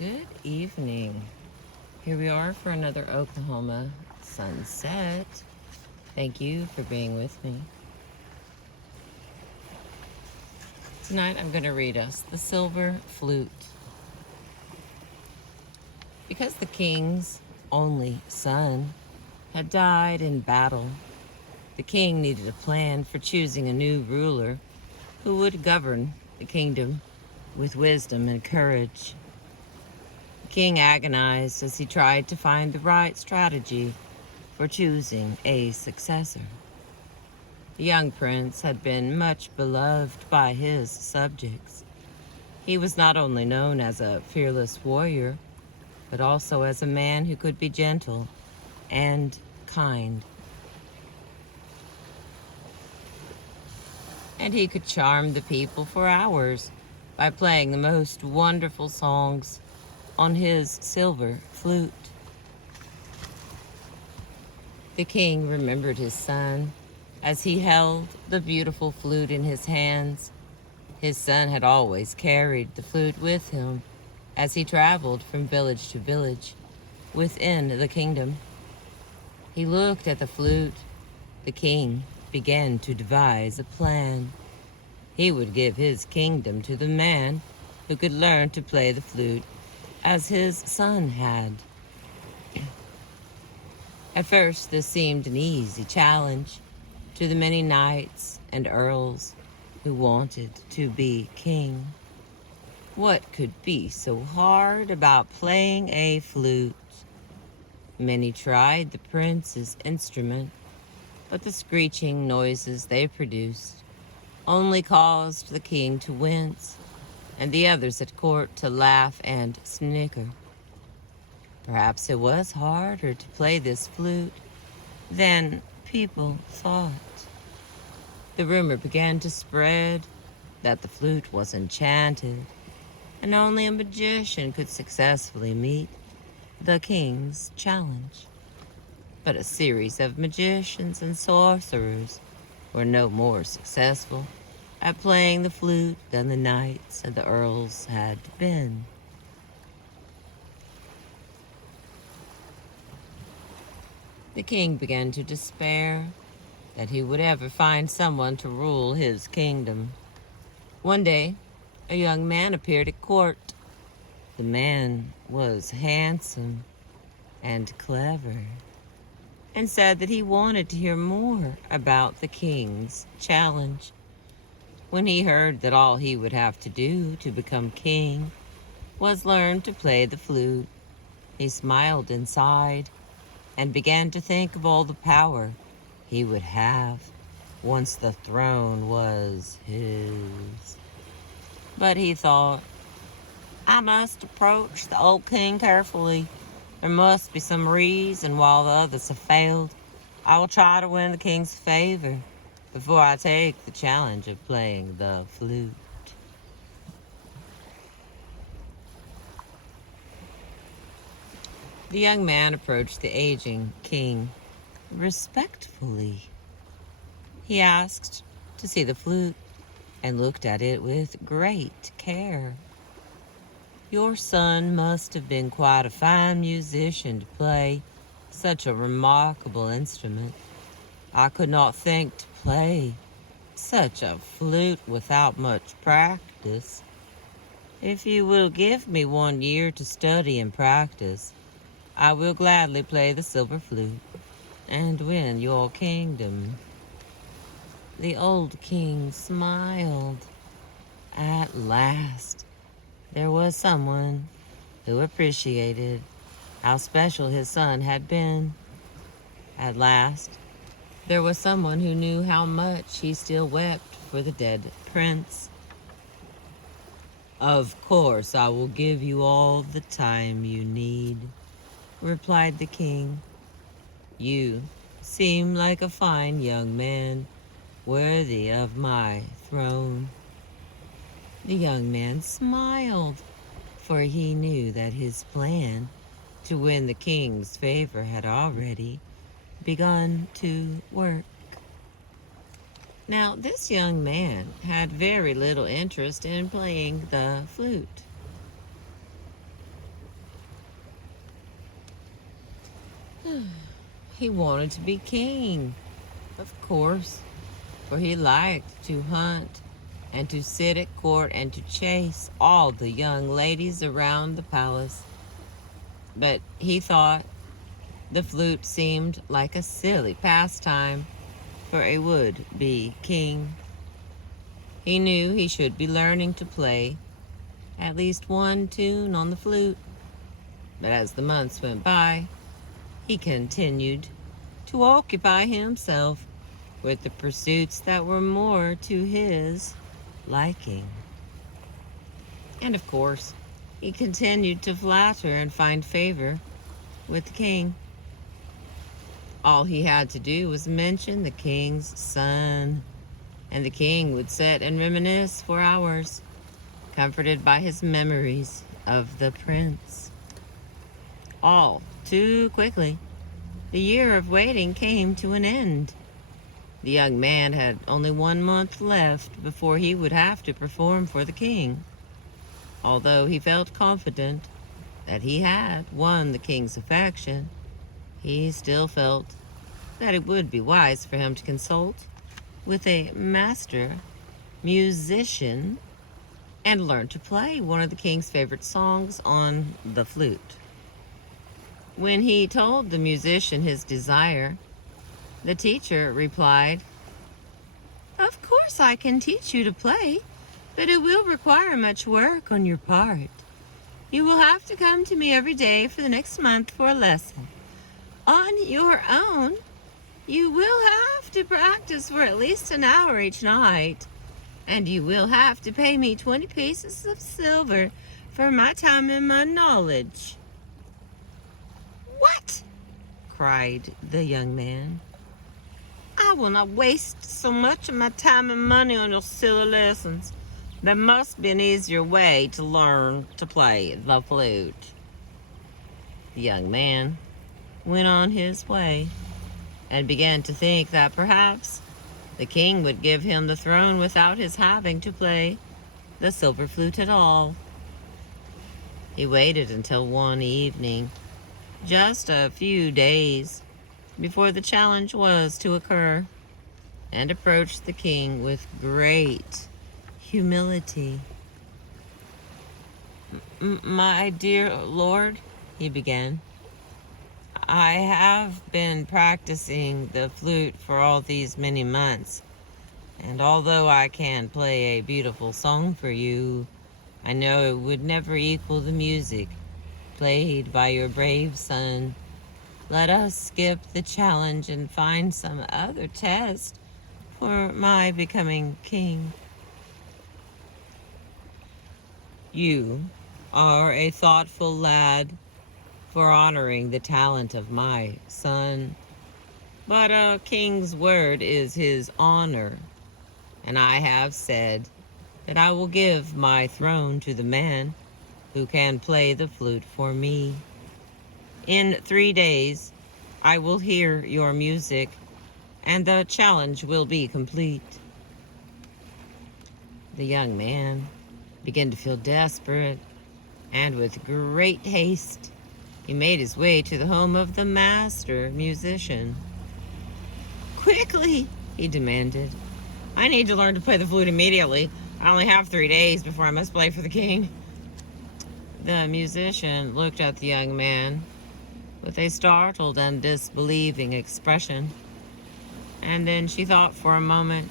Good evening. Here we are for another Oklahoma sunset. Thank you for being with me. Tonight I'm going to read us The Silver Flute. Because the king's only son had died in battle, the king needed a plan for choosing a new ruler who would govern the kingdom with wisdom and courage. The king agonized as he tried to find the right strategy for choosing a successor. The young prince had been much beloved by his subjects. He was not only known as a fearless warrior, but also as a man who could be gentle and kind. And he could charm the people for hours by playing the most wonderful songs on his silver flute. The king remembered his son as he held the beautiful flute in his hands. His son had always carried the flute with him as he traveled from village to village within the kingdom. He looked at the flute. The king began to devise a plan. He would give his kingdom to the man who could learn to play the flute as his son had. At first, this seemed an easy challenge to the many knights and earls who wanted to be king. What could be so hard about playing a flute? Many tried the prince's instrument, but the screeching noises they produced only caused the king to wince and the others at court to laugh and snicker. Perhaps it was harder to play this flute than people thought. The rumor began to spread that the flute was enchanted, and only a magician could successfully meet the king's challenge. But a series of magicians and sorcerers were no more successful at playing the flute than the knights and the earls had been. The king began to despair that he would ever find someone to rule his kingdom. One day, a young man appeared at court. The man was handsome and clever, and said that he wanted to hear more about the king's challenge. When he heard that all he would have to do to become king was learn to play the flute, he smiled inside and began to think of all the power he would have once the throne was his. But he thought, I must approach the old king carefully. There must be some reason while the others have failed. I will try to win the king's favor before I take the challenge of playing the flute. The young man approached the aging king respectfully. He asked to see the flute and looked at it with great care. Your son must have been quite a fine musician to play such a remarkable instrument. I could not think to play such a flute without much practice. If you will give me 1 year to study and practice, I will gladly play the silver flute and win your kingdom. The old king smiled. At last, there was someone who appreciated how special his son had been. At last, there was someone who knew how much he still wept for the dead prince. Of course, I will give you all the time you need, replied the king. You seem like a fine young man, worthy of my throne. The young man smiled, for he knew that his plan to win the king's favor had already begun to work. Now, this young man had very little interest in playing the flute. He wanted to be king, of course, for he liked to hunt and to sit at court and to chase all the young ladies around the palace. But he thought the flute seemed like a silly pastime for a would-be king. He knew he should be learning to play at least one tune on the flute. But as the months went by, he continued to occupy himself with the pursuits that were more to his liking. And of course, he continued to flatter and find favor with the king. All he had to do was mention the king's son, and the king would sit and reminisce for hours, comforted by his memories of the prince. All too quickly, the year of waiting came to an end. The young man had only 1 month left before he would have to perform for the king. Although he felt confident that he had won the king's affection, he still felt that it would be wise for him to consult with a master musician and learn to play one of the king's favorite songs on the flute. When he told the musician his desire, the teacher replied, "Of course I can teach you to play, but it will require much work on your part. You will have to come to me every day for the next month for a lesson. On your own, you will have to practice for at least an hour each night, and you will have to pay me 20 pieces of silver for my time and my knowledge." "What?" cried the young man. "I will not waste so much of my time and money on your silly lessons. There must be an easier way to learn to play the flute." The young man went on his way and began to think that perhaps the king would give him the throne without his having to play the silver flute at all. He waited until one evening, just a few days before the challenge was to occur, and approached the king with great humility. "My dear lord," he began, "I have been practicing the flute for all these many months, and although I can play a beautiful song for you, I know it would never equal the music played by your brave son. Let us skip the challenge and find some other test for my becoming king. You are a thoughtful lad for honoring the talent of my son, but a king's word is his honor, and I have said that I will give my throne to the man who can play the flute for me. In 3 days, I will hear your music, and the challenge will be complete." The young man began to feel desperate, and with great haste, he made his way to the home of the master musician. "Quickly," he demanded. "I need to learn to play the flute immediately. I only have 3 days before I must play for the king." The musician looked at the young man with a startled and disbelieving expression, and then she thought for a moment.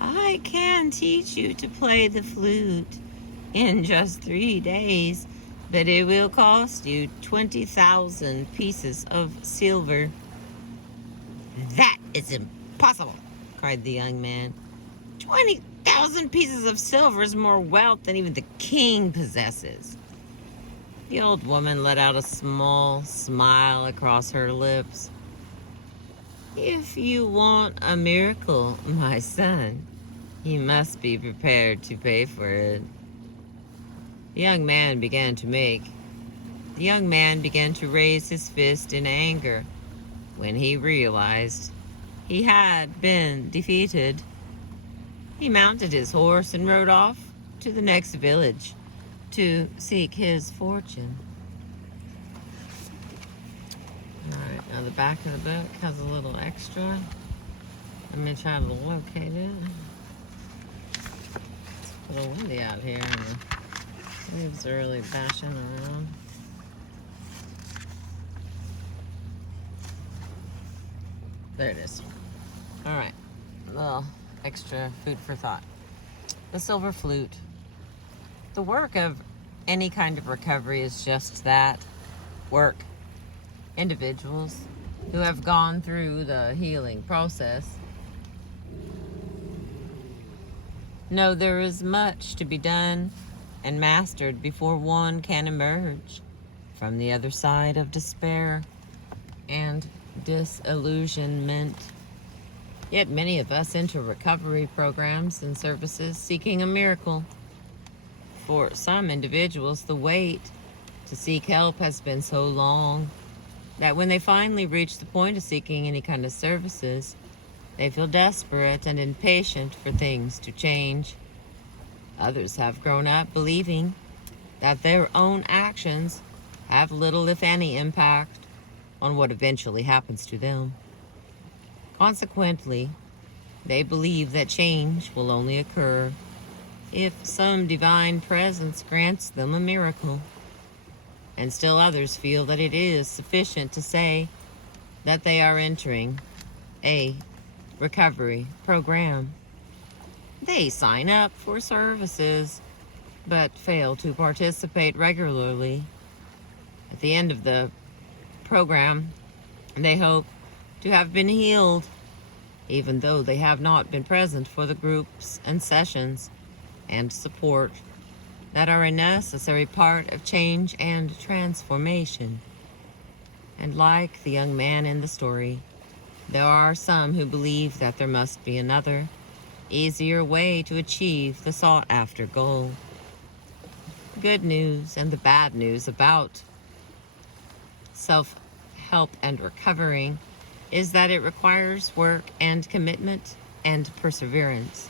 "I can teach you to play the flute in just 3 days, but it will cost you 20,000 pieces of silver." "That is impossible," cried the young man. 20,000 pieces of silver is more wealth than even the king possesses." The old woman let out a small smile across her lips. "If you want a miracle, my son, you must be prepared to pay for it." The young man began to raise his fist in anger when he realized he had been defeated. He mounted his horse and rode off to the next village to seek his fortune. Now the back of the book has a little extra. Let me try to locate it. It's a little windy out here and the leaves are really bashing around. There it is. All right, a little extra food for thought. The Silver Flute. The work of any kind of recovery is just that, work. Individuals who have gone through the healing process know there is much to be done and mastered before one can emerge from the other side of despair and disillusionment. Yet many of us enter recovery programs and services seeking a miracle. For some individuals, the wait to seek help has been so long that when they finally reach the point of seeking any kind of services, they feel desperate and impatient for things to change. Others have grown up believing that their own actions have little, if any, impact on what eventually happens to them. Consequently, they believe that change will only occur if some divine presence grants them a miracle. And still others feel that it is sufficient to say that they are entering a recovery program. They sign up for services, but fail to participate regularly. At the end of the program, they hope to have been healed, even though they have not been present for the groups and sessions and support that are a necessary part of change and transformation. And like the young man in the story, there are some who believe that there must be another, easier way to achieve the sought-after goal. Good news and the bad news about self-help and recovering is that it requires work and commitment and perseverance.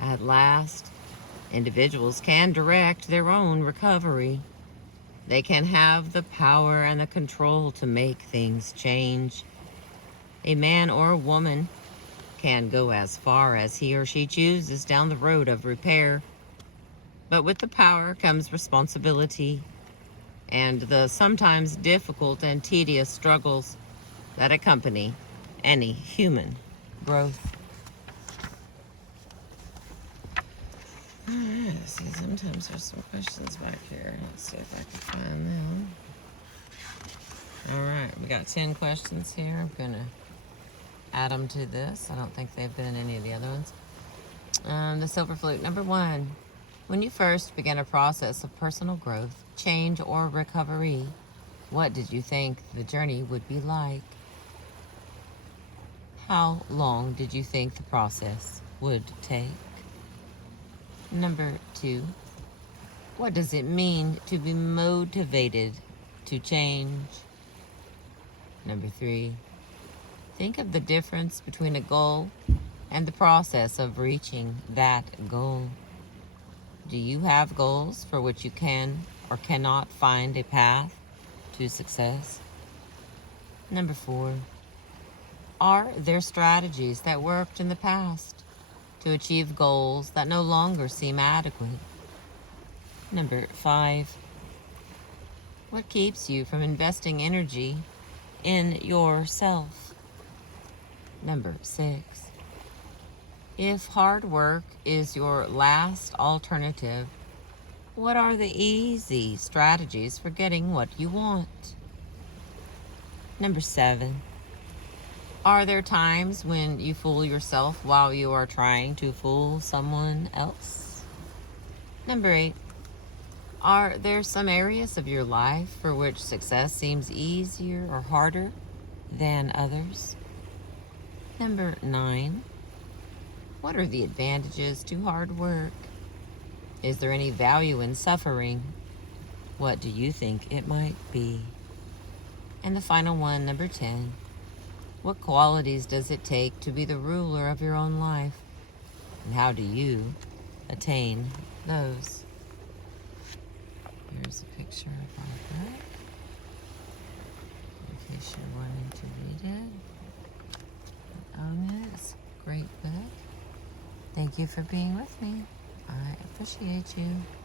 At last, individuals can direct their own recovery. They can have the power and the control to make things change. A man or a woman can go as far as he or she chooses down the road of repair, but with the power comes responsibility and the sometimes difficult and tedious struggles that accompany any human growth. Alright, see, sometimes there's some questions back here. Let's see if I can find them. Alright, we got 10 questions here. I'm going to add them to this. I don't think they've been in any of the other ones. The Silver Flute. Number 1. When you first began a process of personal growth, change, or recovery, what did you think the journey would be like? How long did you think the process would take? Number 2, what does it mean to be motivated to change? Number 3, think of the difference between a goal and the process of reaching that goal. Do you have goals for which you can or cannot find a path to success? Number 4, are there strategies that worked in the past to achieve goals that no longer seem adequate? Number 5, what keeps you from investing energy in yourself? Number 6, if hard work is your last alternative, what are the easy strategies for getting what you want? Number 7, are there times when you fool yourself while you are trying to fool someone else? Number 8, are there some areas of your life for which success seems easier or harder than others? Number 9, what are the advantages to hard work? Is there any value in suffering? What do you think it might be? And the final one, number 10, what qualities does it take to be the ruler of your own life? And how do you attain those? Here's a picture of our book, in case you're wanting to read it. Own it. It's a great book. Thank you for being with me. I appreciate you.